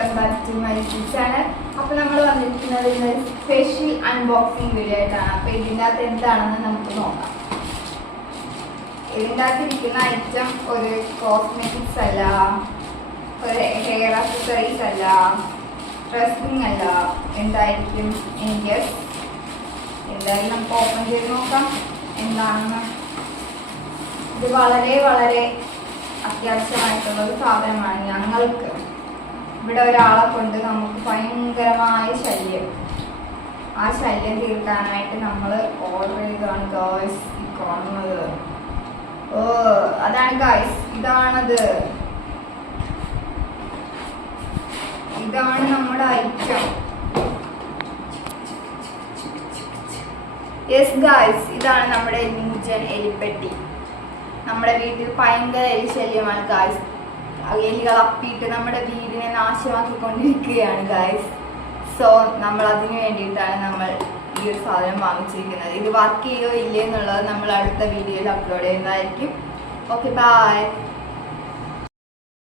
Welcome back to my YouTube channel. അപ്പോൾ നമ്മൾ വന്നിരിക്കുന്നത് ഇന്ന് സ്പെഷ്യൽ അൺബോക്സിങ് വീഡിയോ ആയിട്ടാണ്. അപ്പോൾ ഇതിൻ്റെ അകത്ത് എന്താണെന്ന് നമുക്ക് നോക്കാം. ഇതിൻ്റെ അകത്തിരിക്കുന്ന ഐറ്റം ഒരു കോസ്മെറ്റിക്സ് അല്ല, ഒരു ഹെയർ അക്സസറീസ് അല്ല, ഡ്രസ്സിങ് അല്ല. എന്തായിരിക്കും? എനിക്ക് എന്തായാലും നമുക്ക് ഓപ്പൺ ചെയ്ത് നോക്കാം എന്താണെന്ന്. ഇത് വളരെ വളരെ അത്യാവശ്യമായിട്ടുള്ള ഒരു സാധനമാണ്. ഞങ്ങൾക്ക് ഇവിടെ ഒരാളെ കൊണ്ട് നമുക്ക് ഭയങ്കരമായ ശല്യം. ആ ശല്യം തീർക്കാനായിട്ട് നമ്മൾ ഓർഡർ ചെയ്താണ് ഗായ്സ് ഈ കാണുന്നത്. ഓ അതാണ് ഗായ്സ്, ഇതാണ് നമ്മുടെ ഐറ്റം. യെസ് ഗായ്സ്, ഇതാണ് നമ്മുടെ ന്യൂജൻ എലിപ്പെട്ടി. നമ്മുടെ വീട്ടിൽ ഭയങ്കര എലി ശല്യമാണ് ഗായ്സ്. എലികൾ അപ്പിയിട്ട് നമ്മുടെ വീടിനെ നാശമാക്കിക്കൊണ്ടിരിക്കുകയാണ് ഗായ്സ്. സോ നമ്മൾ അതിന് വേണ്ടിയിട്ടാണ് നമ്മൾ ഈ ഒരു സാധനം വാങ്ങിച്ചിരിക്കുന്നത്. ഇത് വർക്ക് ചെയ്യുകയോ ഇല്ലേ എന്നുള്ളത് നമ്മൾ അടുത്ത വീഡിയോയിൽ അപ്ലോഡ് ചെയ്യുന്നതായിരിക്കും. Okay bye.